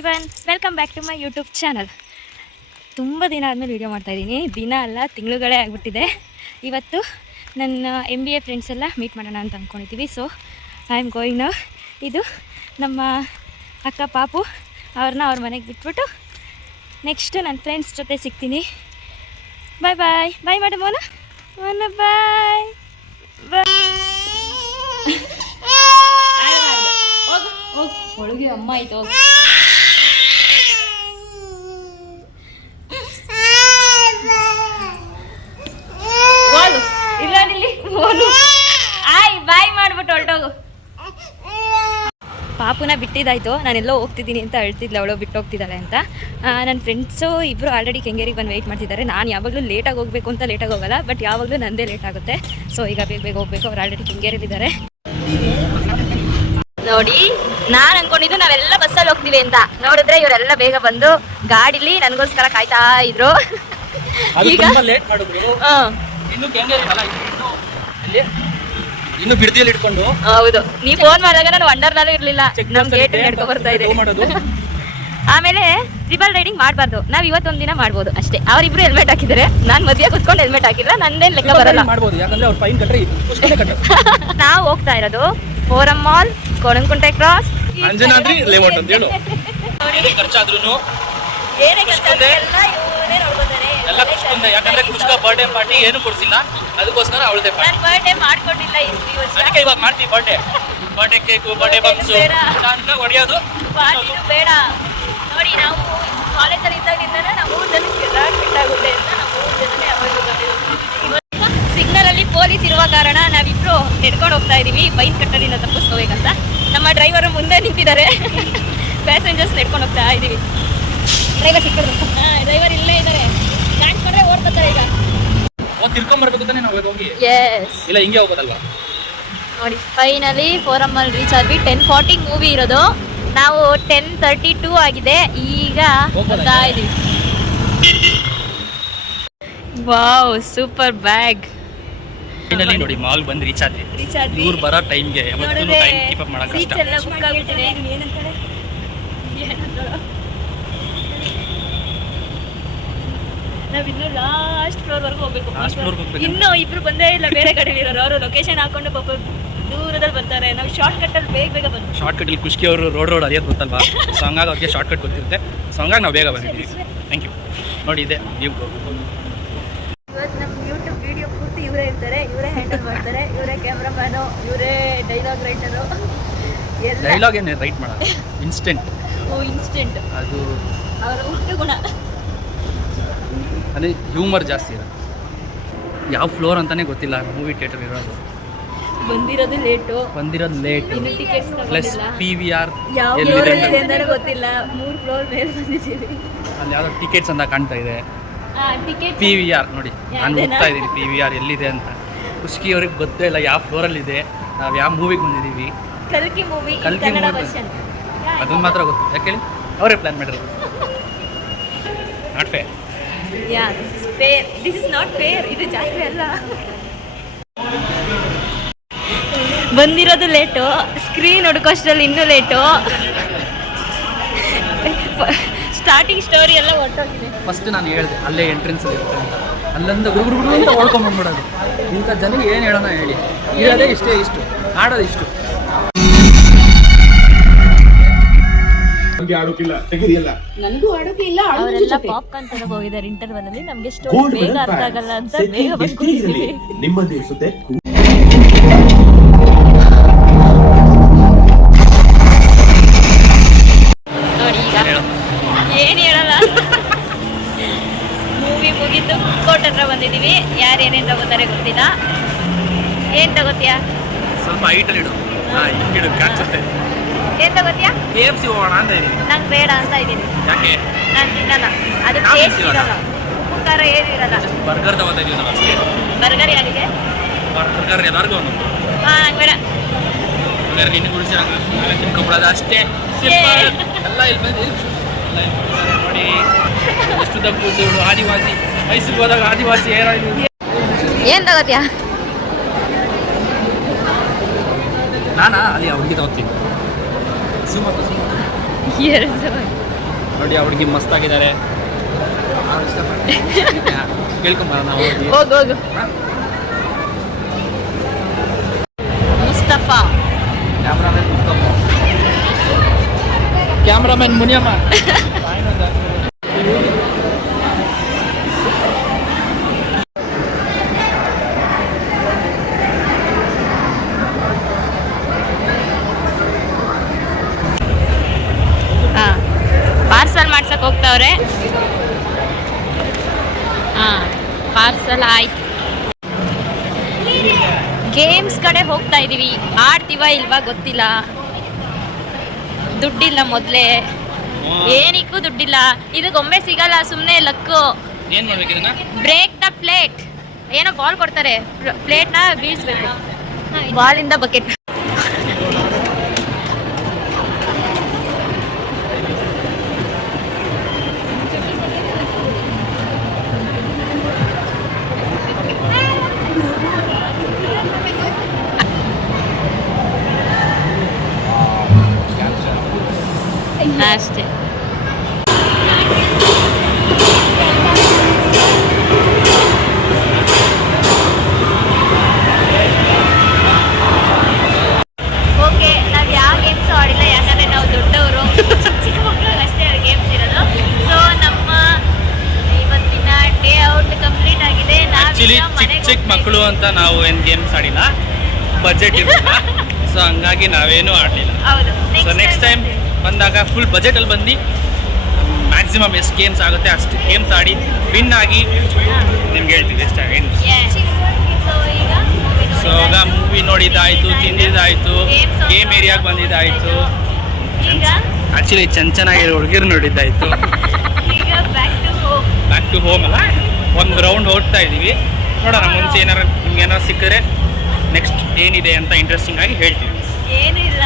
Everyone, welcome back to my YouTube channel. ತುಂಬ ದಿನ ಆದಮೇಲೆ ವೀಡಿಯೋ ಮಾಡ್ತಾಯಿದ್ದೀನಿ. ದಿನ ಅಲ್ಲ, ತಿಂಗಳುಗಳೇ ಆಗಿಬಿಟ್ಟಿದೆ. ಇವತ್ತು ನನ್ನ MBA ಫ್ರೆಂಡ್ಸ್ ಎಲ್ಲ ಮೀಟ್ ಮಾಡೋಣ ಅಂತ ಅಂದ್ಕೊಂಡಿದ್ದೀವಿ. So I am going now. ಇದು ನಮ್ಮ ಅಕ್ಕ ಪಾಪು, ಅವ್ರನ್ನ ಅವ್ರ ಮನೆಗೆ ಬಿಟ್ಬಿಟ್ಟು ನೆಕ್ಸ್ಟ್ ನನ್ನ ಫ್ರೆಂಡ್ಸ್ ಜೊತೆ ಸಿಗ್ತೀನಿ. ಬಾಯ್ ಬಾಯ್ ಬಾಯ್ ಮೇಡಮ್. ಅವನ ಬಾಯ್ ಬಾಯ್. ಒಳಗೆ ಅಮ್ಮ ಆಯ್ತು. ಇಲ್ಲ ನಿಲ್ಲಿ ಆಯ್ ಬಾಯ್ ಮಾಡ್ಬಿಟ್ಟು ಹೊರಟೋಗು. ಪಾಪುನ ಬಿಟ್ಟಿದ್ದಾಯ್ತು. ನಾನೆಲ್ಲೋ ಹೋಗ್ತಿದ್ದೀನಿ ಅಂತ ಹೇಳ್ತಿದ್ಲು, ಅವಳು ಬಿಟ್ಟು ಹೋಗ್ತಿದ್ದಾಳೆ ಅಂತ. ನನ್ನ ಫ್ರೆಂಡ್ಸು ಇಬ್ಬರು ಆಲ್ರೆಡಿ ಕೆಂಗೇರಿಗೆ ಬಂದು ವೆಯ್ಟ್ ಮಾಡ್ತಿದ್ದಾರೆ. ನಾನು ಯಾವಾಗಲೂ ಲೇಟಾಗಿ ಹೋಗಬೇಕು ಅಂತ ಲೇಟಾಗಿ ಹೋಗಲ್ಲ, ಬಟ್ ಯಾವಾಗಲೂ ನಂದೇ ಲೇಟ್ ಆಗುತ್ತೆ. ಸೊ ಈಗ ಬೇಗ ಹೋಗಬೇಕು. ಅವ್ರು ಆಲ್ರೆಡಿ ಕೆಂಗೇರಿದ್ದಾರೆ ನೋಡಿ. ನಾನು ಅನ್ಕೊಂಡಿದ್ದು ನಾವೆಲ್ಲ ಬಸ್ಸಲ್ಲಿ ಹೋಗ್ತೀವಿ ಅಂತ, ನೋಡಿದ್ರೆ ಇವರೆಲ್ಲ ಬೇಗ ಬಂದು ಗಾಡಿಲಿ ನನಗೋಸ್ಕರ ಕಾಯ್ತಾ ಇದ್ರು. ಈಗ ಇನ್ನು ಬಿಡ್ದಿಯಲ್ಲಿ ಇಟ್ಕೊಂಡು. ಹೌದು, ನೀವು ಫೋನ್ ಮಾಡಿದಾಗ ನಾನು ವಂಡರ್ಲಾಲು ಇರಲಿಲ್ಲ, ನಮ್ಮ ಗೇಟ್ ನಡ್ಕೊ ಬರ್ತಾ ಇದೆ. ಆಮೇಲೆ ಟ್ರಿಬಲ್ ರೈಡಿಂಗ್ ಮಾಡಬಾರ್ದು. ನಾವು ಇವತ್ತೊಂದು ದಿನ ಮಾಡ್ಬೋದು ಅಷ್ಟೇ. ಅವರಿಬ್ರು ಹೆಲ್ಮೆಟ್ ಹಾಕಿದ್ದಾರೆ, ನಾನು ಮದುವೆ ಕುತ್ಕೊಂಡು ಹೆಲ್ಮೆಟ್ ಹಾಕಿದ್ರೆ ನಂದೇನು ಲೆಕ್ಕ ಬರಲ್ಲ. ನಾವು ಹೋಗ್ತಾ ಇರೋದು forum mall, Konanakunte cross, Anjanadri layout ಅಂತ ಹೇಳು. ಖರ್ಚಾದ್ರೂ ಏನೇ ಖರ್ಚಾದ್ರೂ ಎಲ್ಲ ಇವರೇ ನೋಡ್ಕೊತಾರೆ. ಎಲ್ಲ ಖುಷ್ಕುಂದೆ, ಯಾಕಂದ್ರೆ ಖುಷ್ಕ ಬರ್ಡೇ ಪಾರ್ಟಿ ಏನು ಕೊಡ್ಸಿಲ್ಲ, ಅದಕ್ಕೋಸ್ಕರ ಅವಳದೇ ಪಾರ್ಟಿ. ನಾನು ಬರ್ಡೇ ಮಾಡ್ಕೊಂಡಿಲ್ಲ ಈ ವರ್ಷ, ಅದಕ್ಕೆ ಇವಾಗ ಮಾಡ್ತೀವಿ. ಬರ್ಡೇ ಕೇಕು, ಬರ್ಡೇ ಬನ್ಸು ಹೊಡೆಯೋದು ಪಾರ್ಟಿನೂ ಬೇಡ. ನೋಡಿ, ನಾವು ಕಾಲೇಜಲ್ಲಿ ಇದ್ದಾಗಿಂದನೇ ನಾವು 3 ಜನಕ್ಕೆ ಬಿಟ್ಟಾಗುತ್ತೆ ಅಂತ ನಾವು 3 ಜನನೇ ಅವಾಯ್ಡ್ ಮಾಡಿದ್ವಿ. ಸಿಗ್ನಲ್ ಅಲ್ಲಿ ಪೊಲೀಸ್ ಇರುವ ಕಾರಣ ನಾವಿಬ್ರು ನೆಡ್ಕೊಂಡು ಹೋಗ್ತಾ ಇದೀವಿ ಬೈಕ್ ಕಟ್ಟದಿಂದ ತಪ್ಪಿಸ್ಕೋಬೇಕಂತ. ನಮ್ಮ ಡ್ರೈವರ್ ಮುಂದೆ ನಿಂತಿದ್ದಾರೆ, ಪ್ಯಾಸೆಂಜರ್ಸ್ ನೆಡ್ಕೊಂಡು ಹೋಗ್ತಾ ಇದೀವಿ. ಡ್ರೈವರ್ ಸಿಕ್ಕಿದ್ರು. ಡ್ರೈವರ್ ಇಲ್ಲೇ ಇದ್ದಾರೆ, ಕಾಣಿಸ್ಕೊಂಡ್ರೆ ಓಡ್ತಾರೆ. ಈಗ ತಿರ್ಕೊಂಡ್ಬರ್ಬೇಕು ತಾನೆ ನಾವು ಹೋಗಿ. ಎಸ್, ಇಲ್ಲ ಹಿಂಗೆ ಹೋಗೋದಲ್ವಾ. ನೋಡಿ, ಫೈನಲಿ ಫೋರಮ್ ಅಲ್ಲಿ ರೀಚ್ ಆದ್ವಿ. 10:40 ಮೂವಿ ಇರೋದು, ನಾವು 10:32 ಆಗಿದೆ. ಈಗ ಹೋಗ್ತಾ ಇದೀವಿ. Wow, super bag. ಫೈನಲಿ ನೋಡಿ, ಮಾಲ್ ಬಂದು ರೀಚ್ ಆದ್ವಿ. ಇವ್ರು ಬರೋ ಟೈಮ್ಗೆ ಯಾವತ್ತೂ ಟೈಮ್ ಕೀಪ್ ಅಪ್ ಮಾಡಕ್ಕೆ ಕಷ್ಟ. ಎಲ್ಲ ಬುಕ್ ಆಗ್ಬಿಟ್ಟಿದೆ. ನಾವಿನ್ನು ಲಾಸ್ಟ್ ಫ್ಲೋರ್ ವರ್ಗೂ ಹೋಗ್ಬೇಕು. ಇನ್ನೂ ಇಬ್ರು ಬಂದೇ ಇಲ್ಲ, ಬೇರೆ ಕಡೆ ಇರೋರು. ಅವರು ಲೊಕೇಶನ್ ಹಾಕೊಂಡು ಪಾಪ ದೂರದಲ್ಲಿ ಬರ್ತಾರೆ. ನಾವು ಶಾರ್ಟ್ ಕಟ್ ಅಲ್ಲಿ ಬೇಗ ಬಂದ್ವಿ. ಶಾರ್ಟ್ ಕಟ್ ಅಲ್ಲಿ ಖುಷ್ಕಿ ಅವರು ರೋಡ್ ಅದೇದು ಗೊತ್ತಲ್ವಾ, ಸೊ ಹಂಗಾಗಿ ಅವ್ರಿಗೆ ಶಾರ್ಟ್ ಕಟ್ ಗೊತ್ತಿರುತ್ತೆ. ಸೊ ಹಂಗಾಗಿ ನಾವು ಬೇಗ ಬಂದಿದ್ವಿ. Thank you. ನೋಡಿ, ಇದೆ ಇವತ್ತು ನಮ್ಮ ಯೂಟ್ಯೂಬ್ ವಿಡಿಯೋ ಪೂರ್ತಿ ಇವರೇ ಇರ್ತಾರೆ, ಇವರೇ ಹ್ಯಾಂಡಲ್ ಮಾಡ್ತಾರೆ, ಇವರೇ ಕ್ಯಾಮ್ರಾಮ್ಯಾನು, ಇವರೇ ಡೈಲಾಗ್ ರೈಟರು. ಡೈಲಾಗ್ ಏನು ರೈಟ್ ಮಾಡೋದು, ಇನ್ಸ್ಟೆಂಟ್. ಇನ್ಸ್ಟೆಂಟ್ ಅದು ಅವರ ಹುಟ್ಟು ಗುಣ. ಅದೇ ಹ್ಯೂಮರ್ ಜಾಸ್ತಿ ಇರೋದು. ಯಾವ ಫ್ಲೋರ್ ಅಂತಾನೆ ಗೊತ್ತಿಲ್ಲ ಮೂವಿ ಥಿಯೇಟರ್ ಇರೋದು. ಬಂದಿರೋದು ಲೇಟು, ಇನ್ನು ಟಿಕೆಟ್ಸ್ ಪ್ಲಸ್ PVR ಯಾವ ಫ್ಲೋರ್ ಇದೆ ಅಂತಾನೆ ಗೊತ್ತಿಲ್ಲ. 3 ಫ್ಲೋರ್ ಮೇಲೆ ಬಂದಿದ್ದೀವಿ. ಅಲ್ಲಿ ಯಾವ್ದೋ ಟಿಕೆಟ್ಸ್ ಅಂತ ಕಾಣ್ತಾ ಇದೆ. ಟಿಕೆಟ್ PVR ನೋಡಿ, ನಾನು ಹೋಗ್ತಾ ಇದ್ದೀನಿ PVR ಎಲ್ಲಿದೆ ಅಂತ. ಖುಷ್ಕಿ ಅವ್ರಿಗೆ ಗೊತ್ತೇ ಇಲ್ಲ ಯಾವ ಫ್ಲೋರಲ್ಲಿ ಇದೆ, ನಾವು ಯಾವ ಮೂವಿಗೆ ಬಂದಿದ್ದೀವಿ. ಕಲ್ಕಿ ಮೂವಿ ಕನ್ನಡ ವರ್ಷನ್ ಅದನ್ನ ಮಾತ್ರ ಗೊತ್ತು. ಯಾಕೆ ಹೇಳಿ, ಅವರೇ ಪ್ಲಾನ್ ಮಾಡಿರೋದು. Not fair. This is not fair. ಇದು ಜಾತ್ರೆ ಅಲ್ಲ. ಬಂದಿರೋದು ಲೇಟು, ಸ್ಕ್ರೀನ್ ಹುಡುಕೋಷ್ಟರಲ್ಲಿ ಇನ್ನೂ ಲೇಟು. ಸ್ಟಾರ್ಟಿಂಗ್ ಸ್ಟೋರಿ ಎಲ್ಲ ಹೊರಟೋಗಿದೆ. ಫಸ್ಟ್ ನಾನು ಹೇಳಿದೆ ಅಲ್ಲೇ ಎಂಟ್ರೆನ್ಸ್ ಇರುತ್ತೆ ಅಂತ, ಅಲ್ಲಿಂದ ಗುರುಗುರು ಅಂತ ಓಡ್ಕೊಂಡ್ಬಂದ್ಬಿಡೋದು. ಇಂಥ ಜನಕ್ಕೆ ಏನು ಹೇಳೋಣ ಹೇಳಿ, ಇರೋದೇ ಇಷ್ಟು ಆಡೋದು ಇಷ್ಟು. ಅವರೆಲ್ಲ ಪಾಪ್ಕಾರ್ನ್ ತರಕ್ ಹೋಗಿದ್ದಾರೆ ಇಂಟರ್ವಲ್ ಅಲ್ಲಿ. ನಮ್ಗೆ ಸ್ಟೋರಿ ಬೇಗ ಅರ್ಥ ಆಗಲ್ಲ ಅಂತ ಬೇಗ ಬಂದ್ಕೊಂಡಿದ್ದೀವಿ. ನೋಡಿ, ಈಗ ಏನು ಹೇಳಲ್ಲ. ಮೂವಿ ಮುಗಿತು, ಕೋರ್ಟ್ ಹತ್ರ ಬಂದಿದ್ದೀವಿ. ಯಾರು ಏನೇನು ತಗೋತಾರೆ ಗೊತ್ತಿಲ್ಲ. ಏನು ತಗೋತೀಯಾ? ಸ್ವಲ್ಪ ಹೈಟಲ್ಲಿ ಇಡು. ಕಾಣಿಸುತ್ತೆ. ಏನು ತಗೋತೀಯಾ? KFC ಹೋಗೋಣ ಅಂತ ಇದ್ದೀನಿ. ನಂಗೆ ಬೇಡ ಅಂತ ಇದ್ದೀನಿ. ಯಾಕೆ? ನಾನು ತಿನ್ನಲ್ಲ, ಅದು ಟೇಸ್ಟ್ ಇರಲ್ಲ, ಉಪ್ಪು ಖಾರ ಏನು ಇರಲ್ಲ. ಬರ್ಗರ್ ತಗೋತಾ ಇದೀವಿ ನಾವು ಅಷ್ಟೇ. ಬರ್ಗರ್ ಯಾರಿಗೆ? ಬರ್ಗರ್ ಎಲ್ಲರಿಗೂ ಒಂದು. ನಂಗೆ ಬೇಡ. ಬರ್ಗರ್ ನಿನ್ನ ಗುಡಿಸಿ ತಿನ್ಕೊಬಿಡೋದು ಅಷ್ಟೇ. ಎಲ್ಲ ಇಲ್ಲಿ ಬಂದು ನೋಡಿ ಎಷ್ಟು ದಪ್ಪು ಆದಿವಾಸಿ. ಮೈಸೂರಿಗೆ ಹೋದಾಗ ಆದಿವಾಸಿ ಏನು ತಗೋತೀಯಾ? ನಾನಾ ಅಲ್ಲಿ ಹುಡುಗಿ ತಗೋತೀನಿ. Yes. ನೋಡಿ ಆ ಹುಡುಗಿ ಮಸ್ತಾಗಿದ್ದಾರೆ. ಕೇಳ್ಕೊಂಬಾರ ನಾವು ಹೋಗು ಮುಸ್ತಫಾ. ಕ್ಯಾಮ್ರಾಮನ್ ಮುನಿಯಮ್ಮ. ಪಾರ್ಸಲ್ ಮಾಡ್ಸಕ್ ಹೋಗ್ತಾವ್ರೆ. ಪಾರ್ಸಲ್ ಆಯ್ತು. ಗೇಮ್ಸ್ ಕಡೆ ಹೋಗ್ತಾ ಇದೀವಿ. ಆಡ್ತೀವ ಇಲ್ವಾ ಗೊತ್ತಿಲ್ಲ. ದುಡ್ಡಿಲ್ಲ ಮೊದಲೇ, ಏನಿಕ್ಕೂ ದುಡ್ಡಿಲ್ಲ. ಇದಕ್ಕೊಮ್ಮೆ ಸಿಗಲ್ಲ, ಸುಮ್ಮನೆ ಲಕ್ಕು. ಏನು ಮಾಡ್ಬೇಕು ಇದನ್ನ? Break the plate. ಏನೋ ಬಾಲ್ ಕೊಡ್ತಾರೆ, ಪ್ಲೇಟ್ನ ಬೀಳಿಸ್ಬೇಕು. ಬಾಲಿಂದ ಬಕೆಟ್. ಅಷ್ಟೇ. ಓಕೆ, ನಾವು ಯಾವ ಗೇಮ್ಸ್ ಆಡಿಲ್ಲ, ಯಾಕಂದ್ರೆ ನಾವು ದೊಡ್ಡವರು. ಚಿಕ್ಕ ಮಕ್ಕಳು ಅಷ್ಟೇ ಗೇಮ್ಸ್ ಇರೋದು. ಸೊ ನಮ್ಮ ಇವತ್ತಿನ ಡೇ ಔಟ್ ಕಂಪ್ಲೀಟ್ ಆಗಿದೆ. ಆಕ್ಚುಲಿ ಚಿಕ್ಕ ಮಕ್ಕಳು ಅಂತ ನಾವು ಏನು ಗೇಮ್ಸ್ ಆಡಿಲ್ಲ, ಬಜೆಟ್ ಇರಲ್ಲ. ಸೊ ಹಂಗಾಗಿ ನಾವೇನು ಆಡಲಿಲ್ಲ. ಹೌದು. ಸೊ ನೆಕ್ಸ್ಟ್ ಟೈಮ್ ಬಂದಾಗ ಫುಲ್ ಬಜೆಟಲ್ಲಿ ಬಂದು ಮ್ಯಾಕ್ಸಿಮಮ್ ಎಷ್ಟು ಗೇಮ್ಸ್ ಆಗುತ್ತೆ ಅಷ್ಟು ಗೇಮ್ಸ್ ಆಡಿ ವಿನ್ ಆಗಿ ನಿಮ್ಗೆ ಹೇಳ್ತೀವಿ ಎಷ್ಟಾಗಿ. ಸೊ ಈಗ ಮೂವಿ ನೋಡಿದ್ದಾಯಿತು, ತಿಂದಿದ್ದಾಯಿತು, ಗೇಮ್ ಏರಿಯಾಗೆ ಬಂದಿದ್ದಾಯಿತು, ಆ್ಯಕ್ಚುಲಿ ಚೆನ್ನಾಗಿರೋ ಹುಡುಗಿರು ನೋಡಿದ್ದಾಯಿತು. ಬ್ಯಾಕ್ ಟು ಹೋಮ್ ಅಲ್ಲ, ಒಂದು ರೌಂಡ್ ಓಡ್ತಾ ಇದ್ದೀವಿ. ನೋಡೋಣ ಮುಂಚೆ ಏನಾರು ನಿಮ್ಗೆ ಏನಾರು ಸಿಕ್ಕಿದ್ರೆ ನೆಕ್ಸ್ಟ್ ಏನಿದೆ ಅಂತ ಇಂಟ್ರೆಸ್ಟಿಂಗ್ ಆಗಿ ಹೇಳ್ತೀವಿ. ಏನೂ ಇಲ್ಲ.